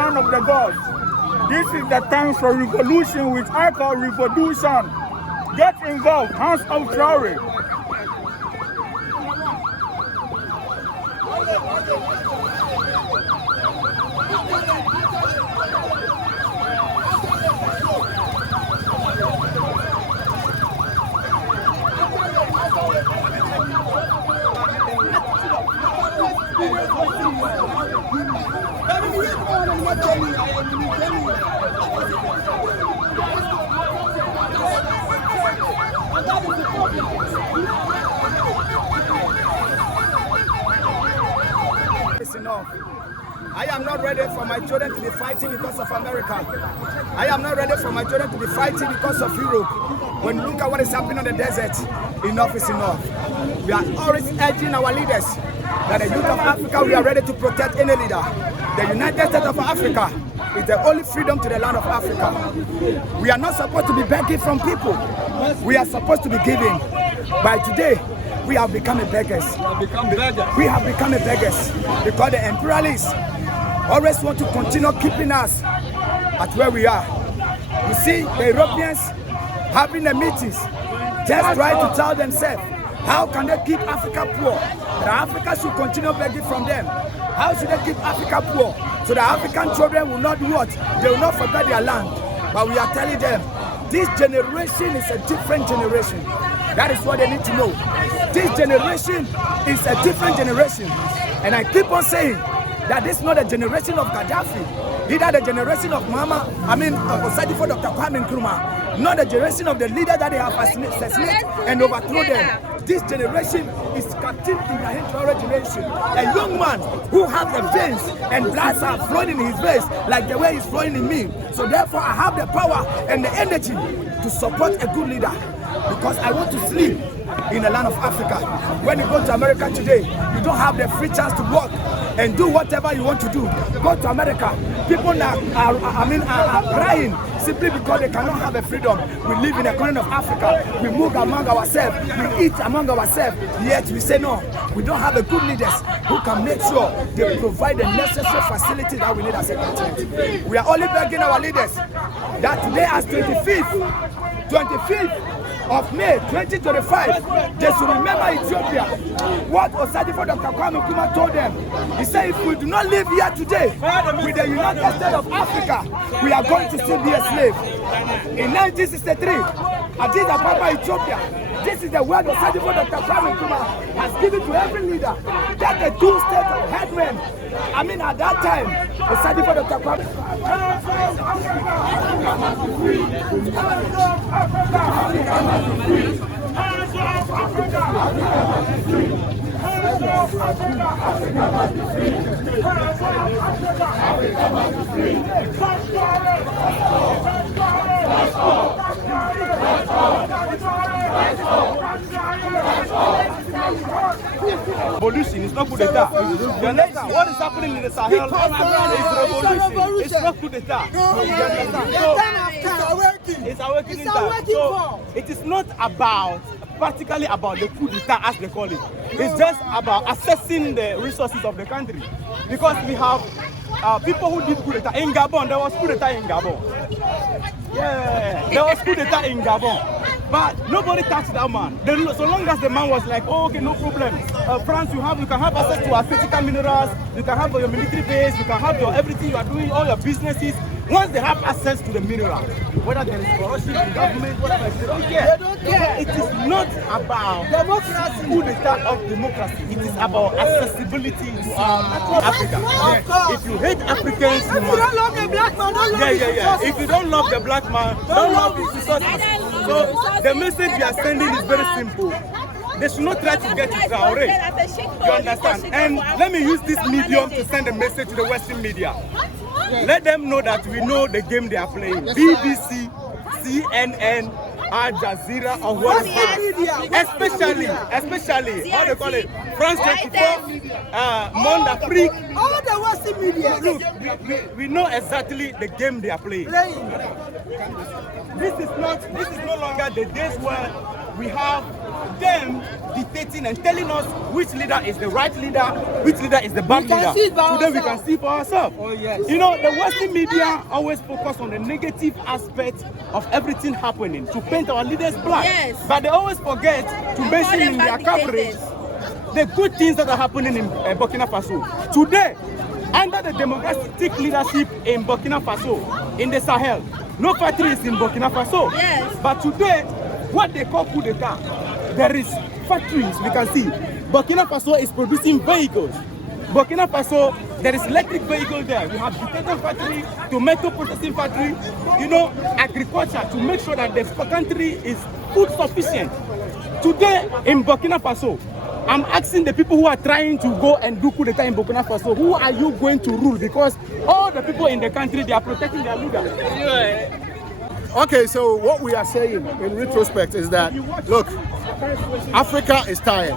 son of the gods. This is the time for revolution, which I call revolution. Get involved, hands of Traoré. It's enough. I am not ready for my children to be fighting because of America. I am not ready for my children to be fighting because of Europe. When you look at what is happening on the desert, enough is enough. We are always urging our leaders that the youth of Africa, we are ready to protect any leader. The United States of Africa is the only freedom to the land of Africa. We are not supposed to be begging from people. We are supposed to be giving. By today, we have become beggars. We have become beggars because the imperialists always want to continue keeping us at where we are. You see, the Europeans having the meetings, just try to tell themselves, how can they keep Africa poor? That Africa should continue begging from them. How should they keep Africa poor? So the African children will not do what? They will not forget their land. But we are telling them, this generation is a different generation. That is what they need to know. This generation is a different generation. And I keep on saying that this is not a generation of Gaddafi, neither the generation of Osadifo Dr. Kwame Nkrumah, not the generation of the leader that they have assassinated and overthrown them. This generation is Captain Ibrahim Traoré generation, a young man who has the veins and blood are flowing in his veins like the way it's flowing in me. So therefore I have the power and the energy to support a good leader, because I want to sleep in the land of Africa. When you go to America today, you don't have the free chance to work and do whatever you want to do. Go to America, people are crying simply because they cannot have a freedom. We live in a corner of Africa. We move among ourselves. We eat among ourselves. Yet we say no. We don't have a good leaders who can make sure they provide the necessary facility that we need as a continent. We are only begging our leaders that today, as 25th of May 2025, they should remember Ethiopia. What Osadifo Dr. Kwame Nkrumah told them. He said, if we do not live here today with the United States of Africa, we are going to still be a slave. In 1963, Addis Ababa, Ethiopia, this is the word Osadifo Dr. Kwame Nkrumah has given to every leader, that the two states of headmen, at that time, Osadifo Dr. Kwame Revolution is not coup d'etat. What is happening in the Sahel is revolution. It's not coup d'etat. It's awakening time. So it is not practically about the coup d'etat as they call it. It's just about assessing the resources of the country. Because we have people who did coup d'etat in Gabon. There was coup d'etat in Gabon. Yeah, there was coup d'etat in Gabon. But nobody touched that man. So long as the man was like, oh, okay, no problem. France, you can have access to our critical minerals. You can have your military base. You can have your everything you are doing, all your businesses. Once they have access to the minerals, whether there is corruption in government, whatever, they don't care. It is not about democracy, coup d'etat of democracy. It is about accessibility to Africa. If you hate Africans, you don't love the black man. If you don't love the black man, don't love his resources. So the message we are sending is very simple. They should not try to get to Traoré. You understand? And let me use this medium to send a message to the Western media. Let them know that we know the game they are playing. BBC, CNN, Al Jazeera, or whatever. Especially, how they call it, France 24, Monde Afrique. All the Western media. Look, we know exactly the game they are playing. This is no longer the days where we have them dictating and telling us which leader is the right leader, which leader is the bad leader. Today we can see for ourselves. Oh, yes. You know, the Western media always focus on the negative aspect of everything happening to paint our leaders black. Yes. But they always forget to mention in their coverage the good things that are happening in Burkina Faso. Today, under the democratic leadership in Burkina Faso, in the Sahel, no factory is in Burkina Faso. Yes. But today, what they call coup d'etat, there is factories, we can see. Burkina Faso is producing vehicles. Burkina Faso, there is electric vehicle there. We have potato factory, tomato processing factory, you know, agriculture to make sure that the country is food sufficient. Today in Burkina Faso, I'm asking the people who are trying to go and do coup d'etat in Burkina Faso, who are you going to rule? Because all the people in the country, they are protecting their leader. Okay, so what we are saying in retrospect is that, look, Africa is tired.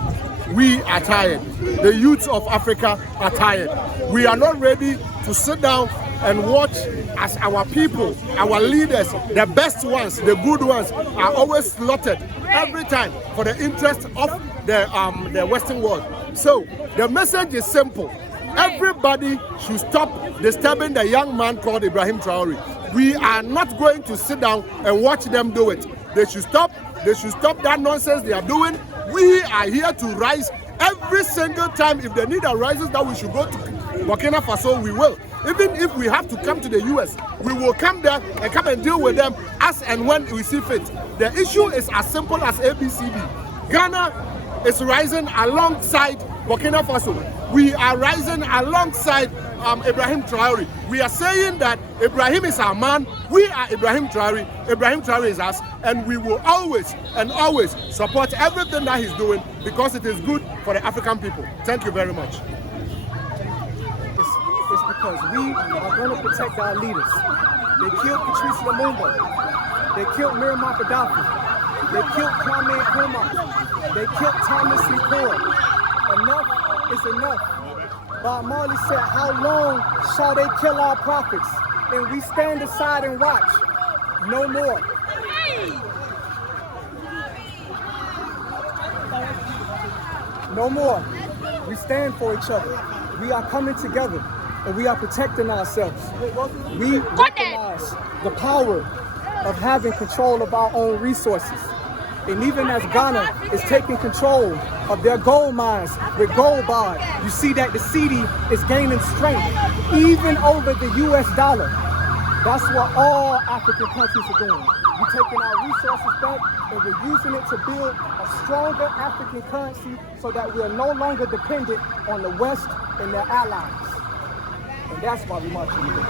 We are tired. The youths of Africa are tired. We are not ready to sit down and watch as our people, our leaders, the best ones, the good ones, are always slaughtered every time for the interest of the Western world. So the message is simple. Everybody should stop disturbing the young man called Ibrahim Traoré. We are not going to sit down and watch them do it. They should stop. They should stop that nonsense they are doing. We are here to rise every single time. If the need arises that we should go to Burkina Faso, we will. Even if we have to come to the US, we will come there and come and deal with them as and when we see fit. The issue is as simple as ABCD. Ghana is rising alongside Burkina Faso. We are rising alongside Ibrahim Traoré. We are saying that Ibrahim is our man. We are Ibrahim Traoré. Ibrahim Traoré is us, and we will always and always support everything that he's doing because it is good for the African people. Thank you very much. It's because we are going to protect our leaders. They killed Patrice Lumumba. They killed Muammar Gaddafi. They killed Kwame Nkrumah. They killed Thomas Sankara. Enough is enough. Bob Marley said, how long shall they kill our prophets? And we stand aside and watch. No more. No more. We stand for each other. We are coming together and we are protecting ourselves. We recognize the power of having control of our own resources. And even as Ghana is taking control of their gold mines with gold bars, you see that the cedi is gaining strength, even over the US dollar. That's what all African countries are doing. We're taking our resources back and we're using it to build a stronger African currency so that we are no longer dependent on the West and their allies. And that's why we're marching today.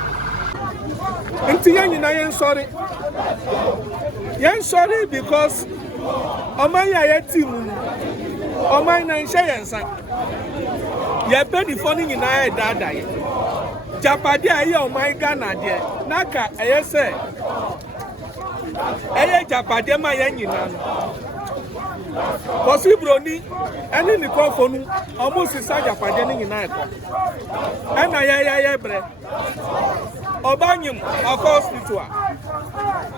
Sorry because Omaya team Omaya Shayansa. Ye penny funding in I die. Japadia ye my Ghana dear. Naka say. Eye Japadia my yanginan. Possibly any microphone almost is such a padding in night. And I bread. Obanium, of course,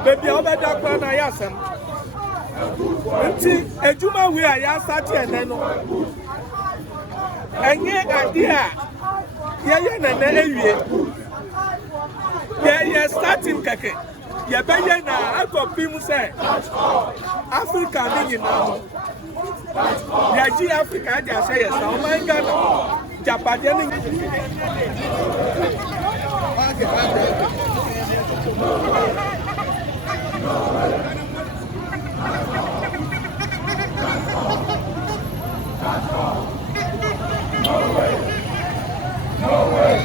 baby, all that dark plan I ask them. A Juma we are yasati and then. And yet, idea. Yeah, starting kake. Ya beye na akopim say Africa ni nyina ya ji Africa dia say yes o my God Japan ni No way.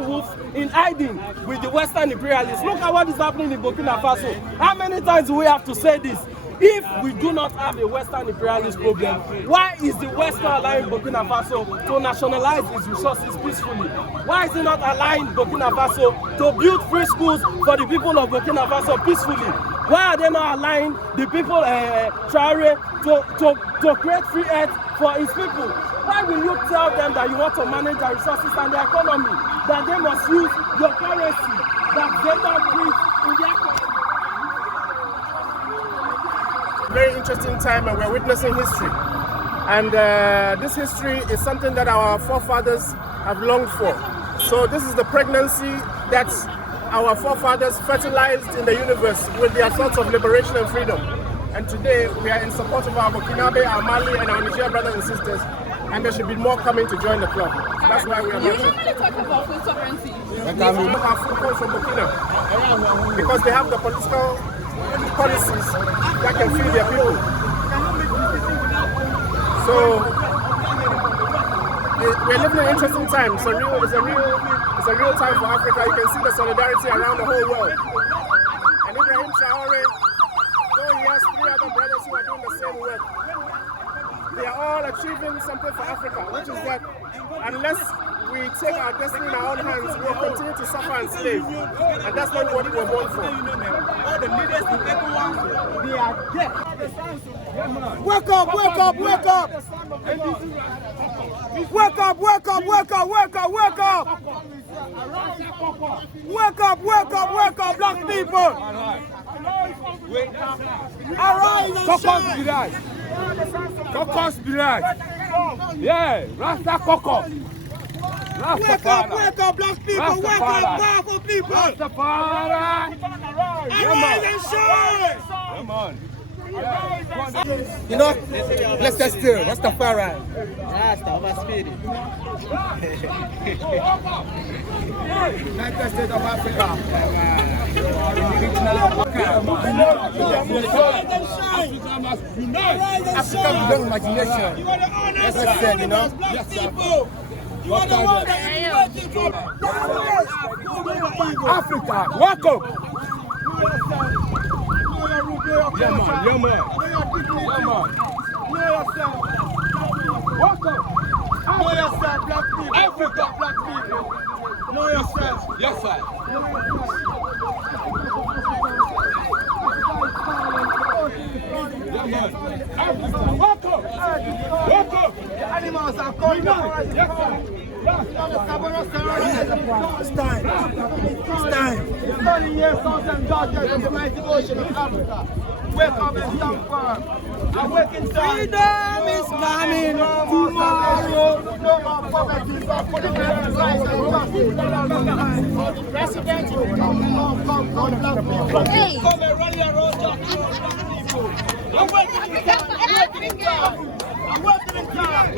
Wolves in hiding with the Western imperialists. Look at what is happening in Burkina Faso. How many times do we have to say this? If we do not have a Western imperialist problem, why is the West not allowing Burkina Faso to nationalize its resources peacefully? Why is it not allowing Burkina Faso to build free schools for the people of Burkina Faso peacefully? Why are they not allowing the people, Traoré, to create free earth for his people? Why will you tell them that you want to manage their resources and their economy, that they must use your currency that they don't print in their country? Very interesting time, and we're witnessing history. And this history is something that our forefathers have longed for. So this is the pregnancy that our forefathers fertilized in the universe with their thoughts of liberation and freedom. And today we are in support of our Burkinabe, our Mali, and our Niger brothers and sisters. And there should be more coming to join the club. So that's why we are here. You usually talk about food sovereignty. Our food comes from Burkina because they have the political policies that can feed their people. So we're living in interesting times. It's a real time for Africa. You can see the solidarity around the whole world. And Ibrahim Traoré, though he has 3 other brothers who are doing the same work, they are all achieving something for Africa, which is that unless we take our destiny in our own hands, we will continue to suffer and slave. And that's not what we were born for. All the leaders in everyone, they are dead. Wake up, wake up, wake up! Wake up, wake up, wake up, wake up, wake up! Wake up, wake up, wake up, black people! Arise and shine! Cocos Biraj. Yeah, Rasta Coco. Wake up, black people! Wake up, powerful people! Rastafari. Arise and shine! Come on. You know, let's just do it. Rastafari. Rasta, our spirit. United States of Africa. Africa with young imagination. That's what I said, you know? Africa, welcome. Yeah, man. Welcome. Know yourself, black people. Africa, black people. Know yourself. Yes, sir. Yeah, man. Africa, welcome. Welcome. The animals are coming out. Yes, sir. It's time. It's time. Standing here, sons and daughters of the mighty ocean of Africa. Wake up and stand firm. Awaken time. Freedom is coming tomorrow. No more poverty, but for the very rights and justice. For the president, come, black people. Come and rally around black people. Awaken time. Awaken time. Awaken time.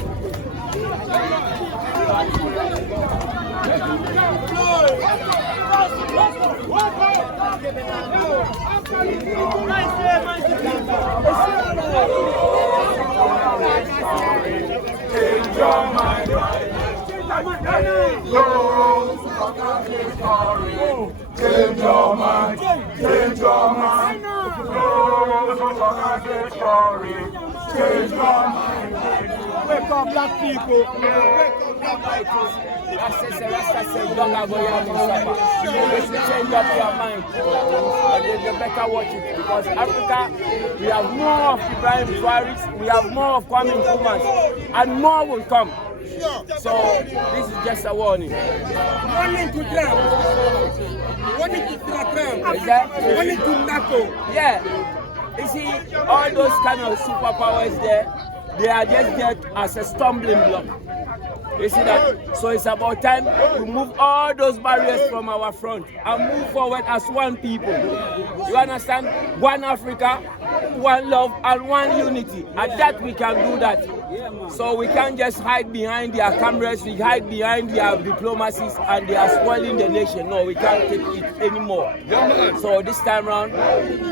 Change your mind, change your mind, change your mind. Change your mind. Wake up, black people. Wake up, black people. Rasta said, don't have a young supper. Change up your mind. You better watch it, because Africa, we have more of Ibrahim Traoré, we have more of Kwame Nkrumah, and more will come. So this is just a warning. Warning to Trump. Warning to Trump. Warning to NATO. Yeah. You see, all those kind of superpowers there, they are just there as a stumbling block. You see that? So it's about time to move all those barriers from our front and move forward as one people. You understand? One Africa, one love, and one unity. And that we can do that. So we can't just hide behind their cameras, we hide behind their diplomacies, and they are spoiling the nation. No, we can't take it anymore. So this time around,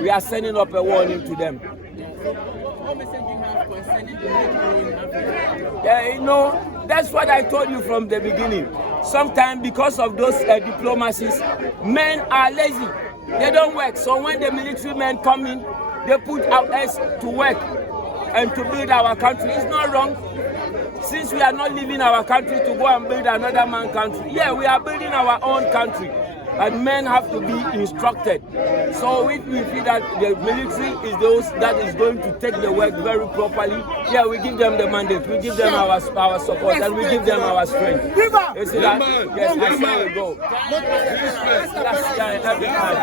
we are sending up a warning to them. What message do you have concerning the NATO in Africa? You know, that's what I told you from the beginning. Sometimes because of those diplomacies, men are lazy. They don't work. So when the military men come in, they put us to work and to build our country. It's not wrong. Since we are not leaving our country to go and build another man's country. Yeah, we are building our own country. And men have to be instructed. So if we feel that the military is those that is going to take the work very properly, yeah, we give them the mandate, we give them our support, and we give them our strength. You see that? Yes, I see we go. That's every time.